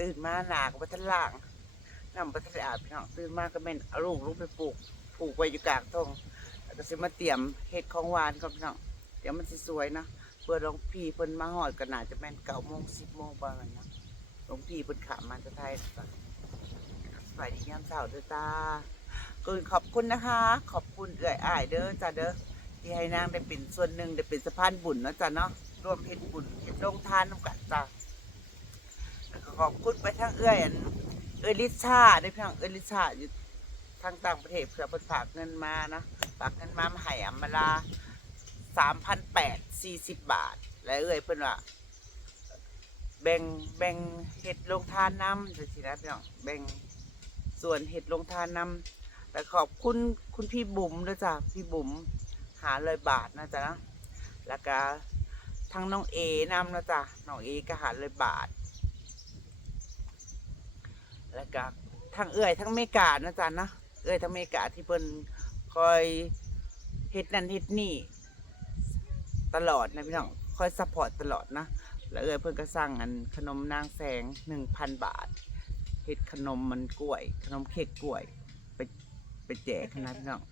ตื่นมาหนากบัทล่างนำบัทอาบพี่น้องตื่นมาก็แม่นเอาลูกลูกไปปลูกผูกไว้อยู่กลางทงแล้วก็สิมาเตรียมเฮ็ดของหวานครับพี่น้องเดี๋ยวมันสิสวยนะเพื่อหลวงพี่เพิ่นมาหอดก็น่าจะแม่นเก้าโมงสิบโมงบ้างนะหลวงพี่เพิ่นขามาจะไทยสวัสดียามเช้าเด้อตาก็ขอบคุณนะคะ ขอบคุณเอื้อยอ้ายเด้อจ้าเด้อที่ให้นางได้เป็นส่วนหนึ่งได้เป็นสะพานบุญนะจ้ะเนาะร่วมเฮ็ดบุญเฮ็ดโรงทานนำกันจ้ะแล้วก็ ขอบคุณไปทั้งเอื้อยอันเอื้อยลิชาได้พียงเอื้อยลิชาอยู่ทางต่างประเทศเพื่อเพิ่นฝากเงินมานะฝากเงินมามาให้อัมมาลาสามพันแปดสี่สิบบาท และเอื้อยเพิ่นว่าแบ่งแบ่งเห็ดลงทานน้ำจังซี่นะพี่น้องแบ่งส่วนเห็ดลงทานน้ำและขอบคุณคุณพี่บุ๋มด้วยจ้ะพี่บุ๋มหาเลยบาทนะจ๊ะนะแล้วก็ทางน้องเอนำนะจ๊ะน้องเอก็หาเลยบาท แล้วก็ทั้งเอื้อยทั้งเมกานะจ๊ะนะเอื้อยทั้งเมกาที่เพิ่นคอยเฮ็ดนั่นเฮ็ดนี่ ตลอดนะพี่น้องคอยซัพพอร์ตตลอดนะแล้วเอื้อยเพิ่นก็สั่งอันขนมนางแสงหนึ่งพันบาทเฮ็ดขนมมันกล้วย ขนมเค้กกล้วย ไปไปแจกนะพี่น้อง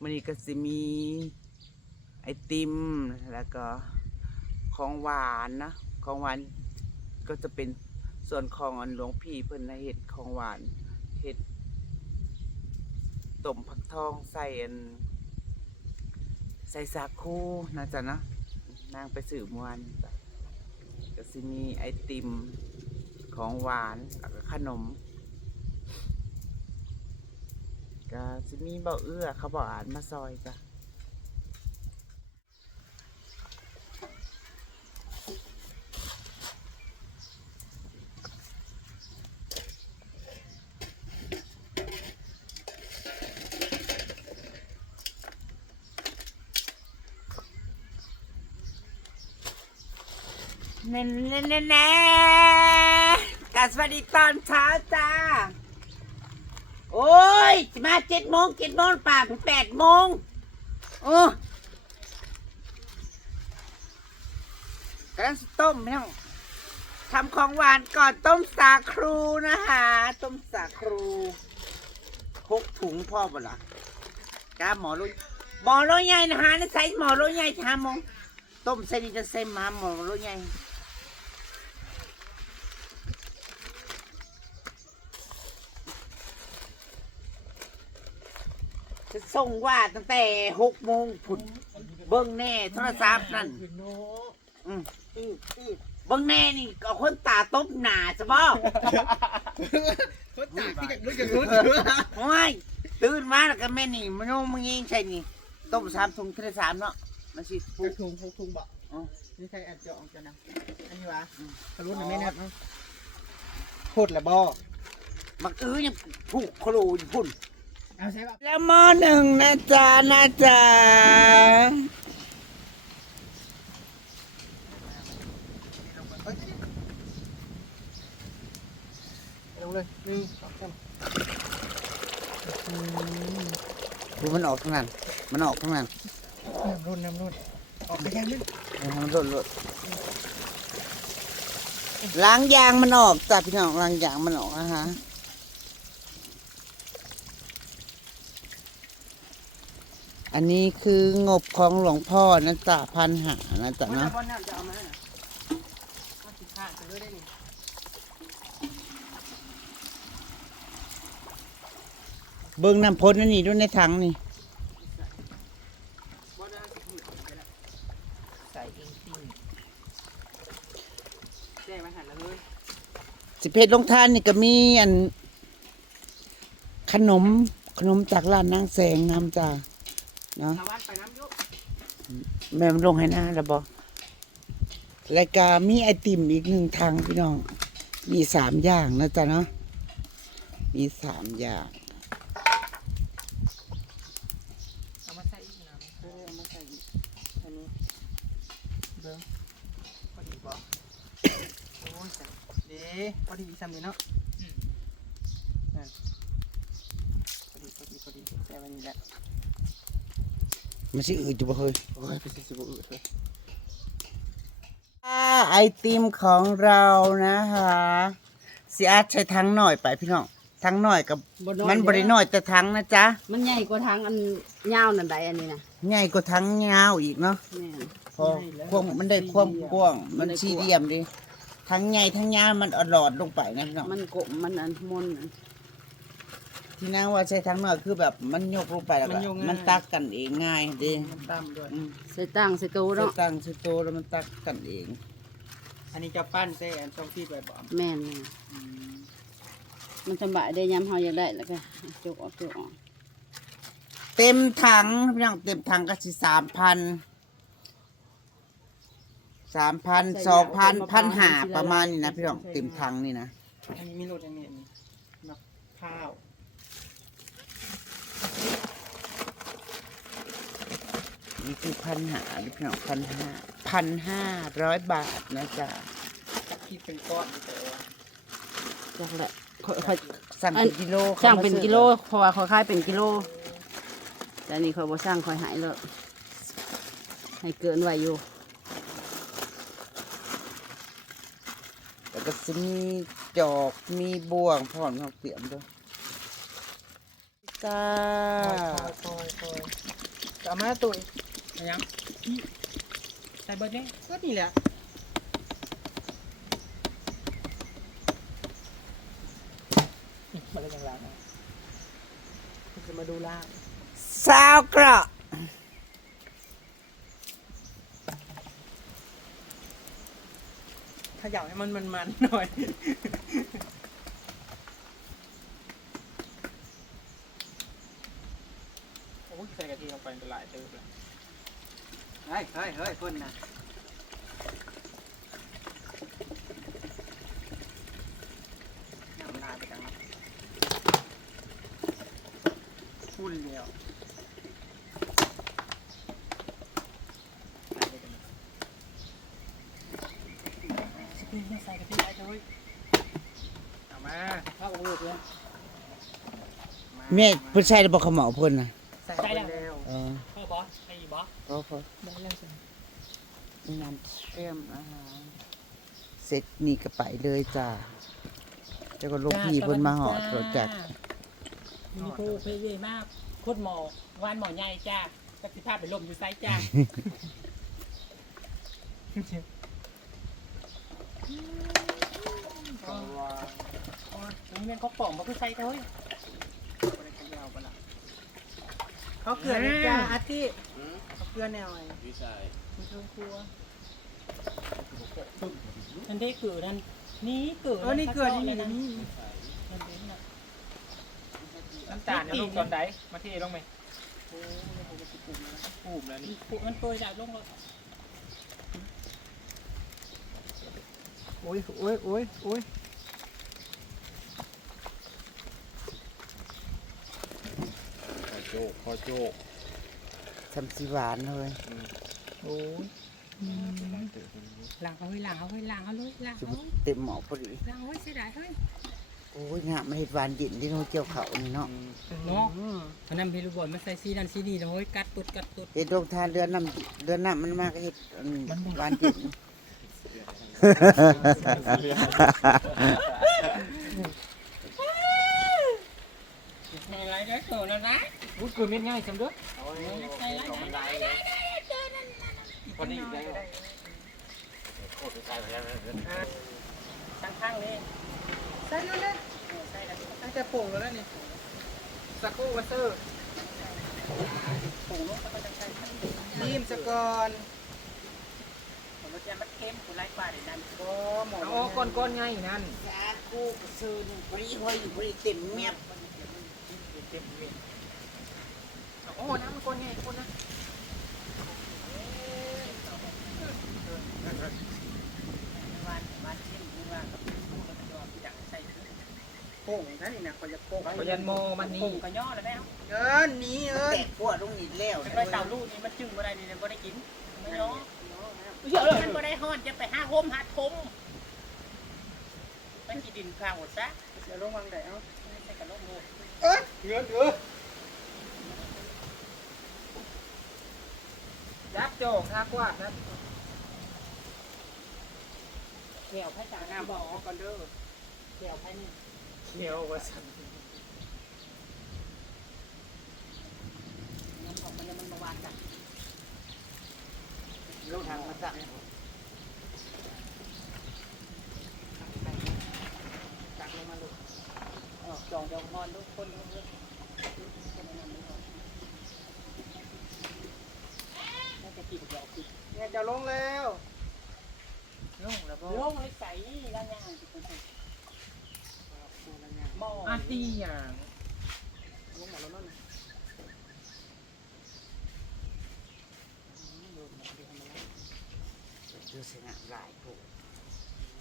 มันนี้ก็สิมีไอติมแล้วก็ของหวานนะ ของหวานก็จะเป็น ส่วนของอันหลวงพี่เพิ่นน่ะเห็ดของหวานเห็ดต้มผักทองใส่อันใส่สาคูนะจ๊ะนะนางไปสืบมวนก็สิมีไอติมของหวานแล้วก็ขนมก็สิมีเบาเอื้อเขาบอกอ่านมาซอยจ้ะ แน่แน่แน่แน่กาสวัสดีตอนเช้าจ้า โอ้ยมาเจ็ดโมงเจ็ดโมงป่าถึงแปดโมงโอ้กำลังต้มพี่น้องทำของหวานก่อนต้มสาครูนะคะ ต้มสาครูหกถุงพ่อบ่ล่ะจ้าหมอลุยหมอลุยใหญ่นะคะนี่ใส่หมอลุยใหญ่ทำมงต้มเส้นนี้จะเส้นมาหมดรู้ไงจะ ส่งว่าตั้งแต่หกโมงผุดเบิ้งแน่โทรศัพท์นั่นอืมเบิ้งแน่นี่ก็คนตาตบหนาจะบอกเขาตากที่จากนู้นจากนู้นโอ้ยตื่นมาแล้วก็แม่นี่มันโน้มึงยิงใช่นี่ต้มสามถุงเทะสามเนาะมันสิกปุ๊ระบทุงพกทุงบอกอ๋อนี่ใครแอบเจาะออกจะนะอันนี้วะทะลุหนึ่งไม่แน่โคตรละบ่มักอื้อยังผูกโครูอยู่พุ่น เอาใช่ป่ะแล้วหม้อหนึ่งนะจ๊ะนะจ๊ะลงเลยหนึ่งสองสามดูมันออกทั้งนั้น มันออกทั้งนั้นน้ำรุ่นน้ำรุ่นออกไปยังนึงมันหลดหลดล้างยางมันออกจ้ะพี่น้องล้างยางมันออกนะฮะ อันนี้คืองบของหลวงพ่อนะจ๊ะพันหานะจ๊ะเนาะบอลน้ำจะเอามาน่ะเอาสิขาดไปด้วยได้นี่เบิ้งน้ำพ้นอันนี้ด้วยในถังนี่สิเองติ้งแจ้งมาหันแล้วเฮ้ยสิเพชรลงทานนี่ก็มีอัน ขนมขนมจากร้านนางแสงน้ำจ้า เนาะ ชาวบ้านไปน้ำยุแม่มันลงให้หน้าแล้วบอรายการมีไอติมอีกหนึ่งทางพี่น้อง มีสามอย่างนะจ๊ะเนาะ มีสามอย่าง เอามาใส่อีกน้ำเออเอามาใส่อีกอันนี้เบิ้งพอดีบอกโอ้ยใส่เด้พอดีซ้ำนี่เนาะนั่นพอดีพอดีพอดีแค่วันนี้แหละ มันสิอืดอยู่บ่เฮ้ยโอ้ยไปสิสิบุอืดเลยอ่าไอติมของเรานะคะสิอาจใช้ทั้งหน่อยไปพี่น้องทั้งหน่อยกับบ่น้อยมันบริน้อยแต่ทั้งนะจ๊ะมันใหญ่กว่าทางอันยาวนั่นใดอันนี้นะใหญ่กว่าทั้งยาวอีกเนาะแม่นพอความมันได้ความกว้างมันสี่เหลี่ยมดิทั้งใหญ่ทั้งยาวมันเอาหลอดลงไปนะพี่น้องมันกบมันอันมน อันที่นั่งว่าใช้ทั้งหน่อยคือแบบมันยกลงไปแล้วก็มันตักกันเองง่ายดิมันตามด้วยอืมใส่ตั้งใส่โตใส่เนาะตั้งใส่โตะแล้วมันตักกันเองอันนี้จะปั้นเส้นช่องฟีดไว้บ่แม่นแม่นมันสบายได้ยามเฮาอยากได้แล้วก็จกออกจกออกเต็มถังพี่น้องเต็มถังก็สิสามพันสามพันสองพันพันห้าประมาณนี้นะพี่น้องเต็มถังนี่นะอันนี้มีรสอันนี้อันนี้มะพร้าว นี่คือพันห้าพี่น้องพันห้าพันห้าร้อยบาทนะจ๊ะจักคิดเป็นก้อนแต่ว่าจักแหละค่อยค่อยสั่งเป็นกิโลสร้างเป็นกิโลเพราะว่าเขาขายเป็นกิโล แต่อันนี่เขาบ่สร้างค่อยหายเลยให้เกินไว้อยู่แล้วก็จะมีจอกมีบ่วงพร้อมทั้งเปลี่ยมด้วยจ้า คอยคอยจะเอามาตุ๋ยอะไร ยังใส่เบิร์ดเนี่ยก็นี่แหละมาเล่นอย่างไรนะจะมาดูล่างสาวกระถ้าอยากให้มันมันมันๆหน่อย โอ้ยใส่กะทิลงไปเป็นหลายเติมเลยเฮ้ยเฮ้ยเฮ้ยคนน่ะน้ำลายไปจังนะพูดเดียวใส่ไปกันเลยสกินใส่กะทิได้เลยเอามาเข้ากับลูกเลยแม่เพิ่นใช้ระบบขมเหมาเพิ่นนะใส่ไปแล้วเออเออบอสไอ้บอสก็พอได้ แล้วสิน้ำเชื่อมอาหารเสร็จนี่ก็ไปเลยจ้าเจ้าก็ลูกพี่เพิ่นมาหอดรถจักรมีผู้เพยเยมากโคตรหมอวานหมอใหญ่จ้ากับสิภาพไปลมอยู่ไซจ้านี่มันก็ป่องมาคือไซเฮ้ยเขาเกลือนะจ้าอาร์ตี้เขาเกลือแนวไอ้มันเทิงครัวนั่นได้เกิดนั่นนี่เกิดเออนี่เกลือนี่นี่นี่น้ำตาลลงตอนใดมาเทลงไหมปูมแล้วนี่ปูมันโปรยจากลงแล้วโอ้ยโอ้ยโอ้ยโอ้ย ทำสิหวานเลยโอ้ยล้างเอาไว้ล้างเอาไว้ล้างเอาเลยล้างสิเอาบ่เต็มหม้อพอดีล้างเอาไว้เสียดายเฮ้ยโอ้ยงามมาเฮ็ดหวานเย็นที่โนเกี่ยวเขานี่เนาะเนาะเพราะนั้นพี่ลูกบอลมาใส่ซีนั่นซีนี่นะเฮ้ยกัดตุดกัดตุดเฮ็ดโรงทานเดือนน้ำเดือนน้ำมันมากเฮ็ดอันหวานเย็น ไม่ไรเด้อโตแล้วนะ อุ้ย เกลือเม็ดง่ายจังเด้อไม่ไรไม่ไรพอดีได้ข้างข้างนี่ใส่เลยเลยตั้งแต่โป่งแล้วนี่สักครู่มาเซอร์รีมสกอนผมจะมันเค็มกูไล่ปลาเดี๋ยวนั้นบ่หมอเอาก้อนก้อนง่ายนั่นสาคูกระซือนี่บริห้อยบริเต็มเมียบ โอ้โหน้ำมันก้อนง่ายก้นนะวันวันเช่นกูว่ากับกูก็จะยอมอยากใส่ขึ้นโป่งนั่นนี่นะคนจะโป่งพยันโมมันนี่ก็ย่อแล้วแล้วเอินนี้เอินแตกพวกลงนี่แล้วเป็นไรเต่าลูกนี่มันจึงบ่ได้นี่บ่ได้กินไม่ย่อเยอะมันบ่ได้ฮ้อนจะไปห้าโฮมหาทมไปกินดินข้าวหมดซะเดี๋ยวลงวางไหนเอ้าใส่กระโหลกโลกเอินเงินเออยักษ์ โจกทักว่าครับขวไผ่จางน้ำบบออกกก่อนเด้อแขวไผ่นี่เขียวว่าสันน้ำออกมันแล้วมันบวานกันลูกทางมาสั่งตักลงมาลูกออกจองจองนอนลูกคนลูกเลือ กน่าจะกินเดี๋ยวกินเนี่ยจะลงแล้วลงแล้วบ่ลงเลยใส่ด้านย่างติดกันหม้ออาตีอย่างลงหมดแล้วนั่นดูสิงะหลายผู้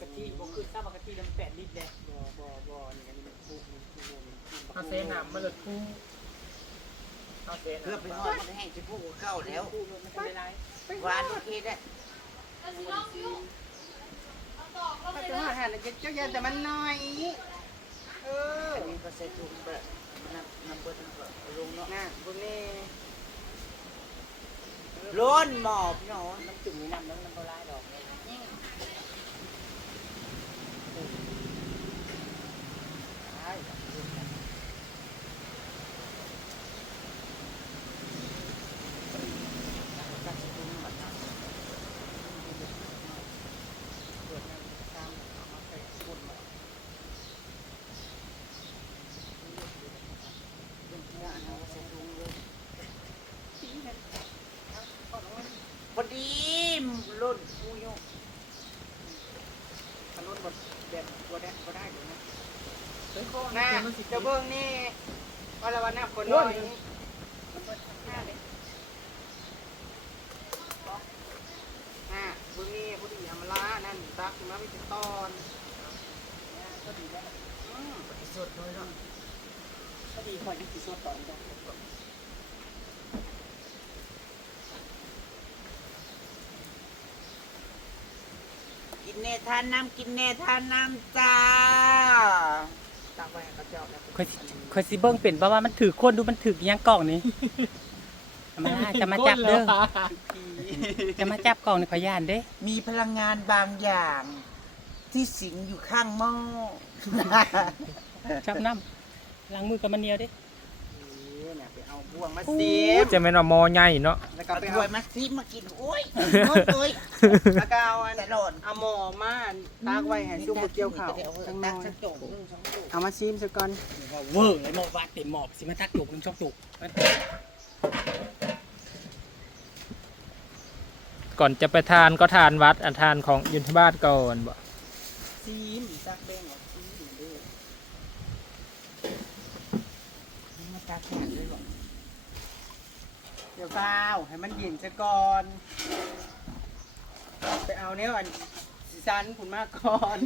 กะทิบ่คือข้าวกะทิน้ำแปดลิตรเลยบ่บ่บ่นี่อันนี้มันคู่มันคู่มันคู่เอาเซน้ำมาเลยคู่เอา เซเพื่อไปน้ำหอดมันให้จะพูดเข้าแล้วคู่มันเป็นไรหวานโอเคได้ถ้าจะว่าหันเจ้าเย็นแต่มันน้อย เอออันนี้ก็ใส่ถุงแบบน้ำน้ำเบิดน้ำเบิดลงเนาะน่ะบุญนี่ร้อนหมอบเนาะน้ำจุ่มนี่น้ำน้ำน้ำปลาดอกเลย พอดีรุ่นผู้ยก ขลุ่นบดแบบบ่ได้บ่ได้เดี๋ยวนะ น่ะจะเบิ่งนี่ว่าละวันน่ะคนน้อยน่ะเบิ่งนี่ผู้ดีอำลานั่นตักมามีเป็นตอนอืมสดเลยเนาะพอดีพอยังสีสดต่อจ้ะกินเนทานน้ำกินเนทานน้ำจ้า ตักไว้ให้เขาเจ้าแล้วค่อยค่อยสิเบิ่งเป็นเพราะว่ามันถือคนดูมันถือยังกล่องนี่มาจะมาจับเด้อจะมาจับกล่องนี่ขอย่านเด้ มีพลังงานบางอย่าง ที่สิงอยู่ข้างหม้อ จับน้ำล้างมือกับมันเหนียวเด้นี่ เนี่ยไปเอาบ่วงมาเสียบจะเป็นว่ามอใหญ่เนาะ แล้วก็เอาไปถ้เอาวยมาซิมากินโอ้ยโอ้ยโอ้ยแล้วก็เอาอันตลอดเอาหม้อมาตักไว้ให้ซุปเปอร์เกี๊ยวข้าวตั้ทั้งงน้น้อยสักโจกหนึ่งสองโจกเอามาชิมซะก่อนเวอร์เลยหมอวาดเต็มหมอบสิมาทักจุกหนึงชอบจุกก่อนจะไปทานก็ทานวัดอันทานของยุนทบาทก่อนบ่ชิมตักแบ่งเอาชิมเด้อมาตาแข็งเลยหรอ เดี๋ยวเปล่าให้มันเย็นซะก่อน ไปเอาเนี้ยอันสิซันคุณมาก่อน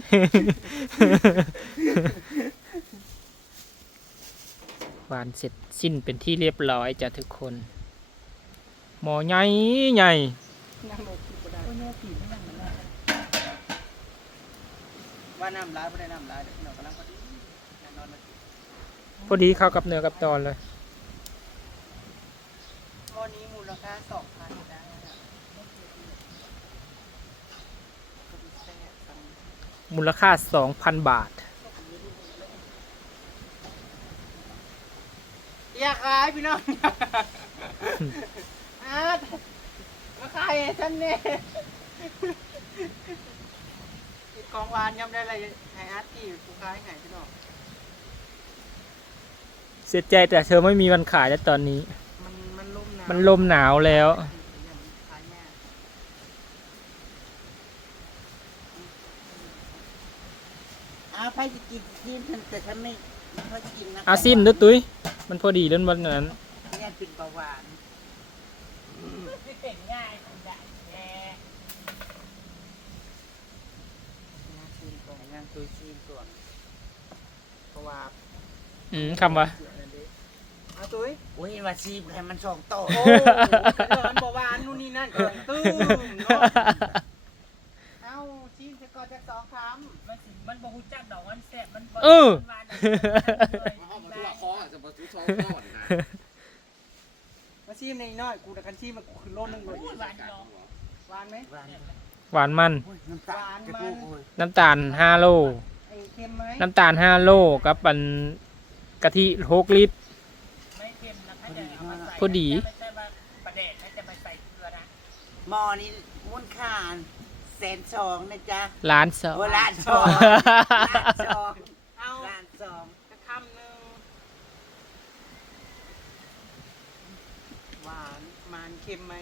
หวานเสร็จสิ้นเป็นที่เรียบร้อยจ้ะทุกคน หมอใหญ่ใหญ่นั่งรถคิดบ่ได้โอ้ยเนี่ยผีไม่นั่งมันได้ว่าน้ำร้ายบ่ได้น้ำร้ายเดี๋ยวพี่น้องกำลังพอดีแน่นอนมากินพอดีเข้ากับเนื้อกับตอนเลย หม้อนี้มูลค่า2,000จ้าพอดีแซ่บสั่งมูลค่า 2,000 บาท อยากขายพี่น้องอาร์ตมาขายให้ฉันเนี่ยอีกของหวานยำได้อะไรให้อาร์ตที่ผู้ขายให้พี่น้องเสียใจแต่เธอไม่มีวันขายแล้วตอนนี้ มันมันล่มหนาวมันลมหนาวแล้วขายยากอ้าวไพ่จะกินกินแต่ฉันไม่ไม่ค่อยกินนะเอาสิ้นด้วยตุ้ย มันพอดีเล่นวันนั้น เนี่ยเป็นเบาหวานไม่เป็นง่ายมันใหญ่แน่น่าชิมก่อนนั่งตัวชิมก่อนเพราะว่าอืมคำว่า เอาตุ้ยโอ้ยว่าชิมให้มันสองโตะโอ้ร้อนบอกว่าอันนู่นนี่นั่นเกินตื้มเนาะเอาชิมจะก่อนจะสองคมันสิมันบ่ฮู้จักดอกมันแซ่บมันบ่เออ มันหวานดอกห้องมันตัวคออาจจะมาซื้อทองก่อนนะำมาชิมในน้อยกูแต่กันชิมมันกูคือโลนึงเลยหวานดอกหวานไหมหวานหวานมันโอ้ยน้ำตาลจะพูดโอ้ยน้ำตาล5โล ไอ้เค็มไหมน้ำตาล5โลกับปันกะทิ6ลิตร พอดี ไม่ใช่ว่าประเด็นนะจะไปใส่เกลือนะหม้อนี้มูลค่าแสนสองนะจ๊ะล้านสองโอ้ล้านสองล้านสองเอาล้านสองกระคำหนึ่งหวานมันเค็มไหม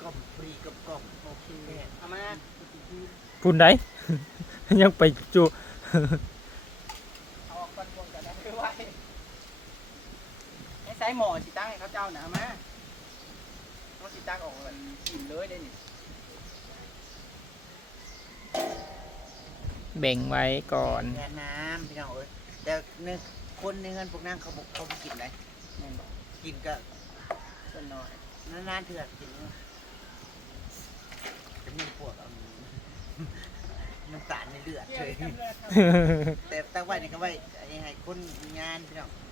กล่อมฟรีกับกล่อมโอเคเอามา พุ่นได้ ยังไปจู เอาออกก่อนวงจะได้ไม่ไหว ไอ้ไซส์หมอสิตั้งให้เขาเจ้าหนามาเขาสิตั้งออกมันกินเลยได้นี่แบ่งไว้ก่อนแค่น้ำพี่น้องเอ้ยแต่เนื้อคนในเงินพวกนั้นเขาบอกเขาบ่กินไหนแม่นบอกกินก็ส่วนน้อยนานๆเถื่อกินเนอะจะมีพวกเอาน้ำตาลในเลือดเฉยแต่ตั้งไว้นี่ก็ไว้ไอ้ให้คนมีงานพี่น้อง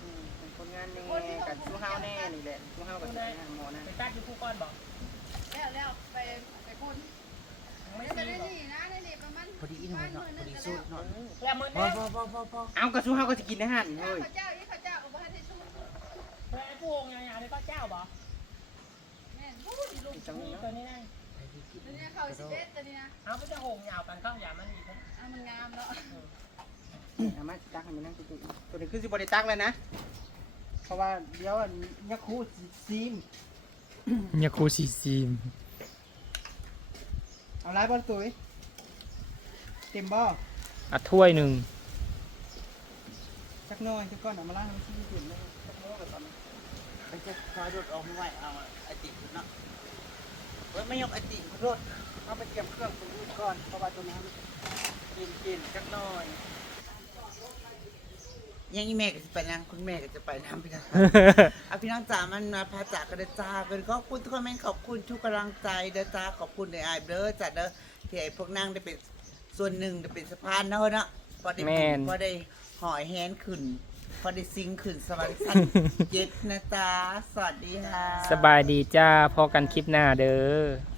อืมเป็น คนงานแน่กันสู้ห้าวแน่นี่แหละสู้ห้าวกับสู้งานหมอนะไปตัดอยู่ผู้ก้อนบอกแล้วแล้วไปไปพ่นไม่แล้วจะดีได้บอกนี่นะได้นี่ประมาณพอดีอินหน่อยเนาะพอดีสุดเนาะแล้วมือพอนี้พอพอพอพอเอากับสู้ห้าวก็จะกินอาหารเฮ้ยข้าวเจ้าอีข้าวเจ้าเอาไปให้ได้ชุบแล้วไอ้ผู้งงานๆเลยก็เจ้าบอกแม่นพูดลูกจังนี่นี้ตัวนี้นั่งตัวนี้เขาสิเบ็ดตัวนี้นะเอาไปจะหงยาวกันเข้าอย่ามันอีกนะอะมันงามแล้วเอามาตักให้มันนั่งตุ๊กๆตัวนี้คือสิบริตักเลยนะเพ ราะว่าเดี๋ยวอันยักษ์คูซีมเนี่ยครูสีซีมเอาไล่บอลตุ้ยเต็มบ่อะถ้วยหนึ่งสักหน้อยสักก้อนเอามาล่างให้มันซีเต็มเลยสักหน้อยแบบตอนนี้มันจะคอยรถออกไม่ไหวเอาไอติมเนาะเว้ยไม่ยกไอติมรถเอาไปเตรียมเครื่องปรุงอื่นก่อนเพราะว่าตัวนี้มันกินกินสักหน้อย ยังอีแม่ก็จะไปนั่งคุณแม่ก็จะไปนั่งพี่น้องเอาพี่น้องจ๋ามันมาพาจากกันเด้อจ้าเป็นขอบคุณทุกคนแม่นขอบคุณทุกกำลังใจเด้อจ้าขอบคุณในไอายเด้อจ้าเด้อที่ไอ้พวกนั่งได้เป็นส่วนหนึ่งได้เป็นสะพานเนาะเนาะพอได้บุญพอได้หอยแฮนขึ้น พอได้ซิงขึ้นสวรรค์ชั้นเจ็ดนะจ๊ะสวัสดีค่ะ สบายดีจ้าพอกันคลิปหน้าเด้อ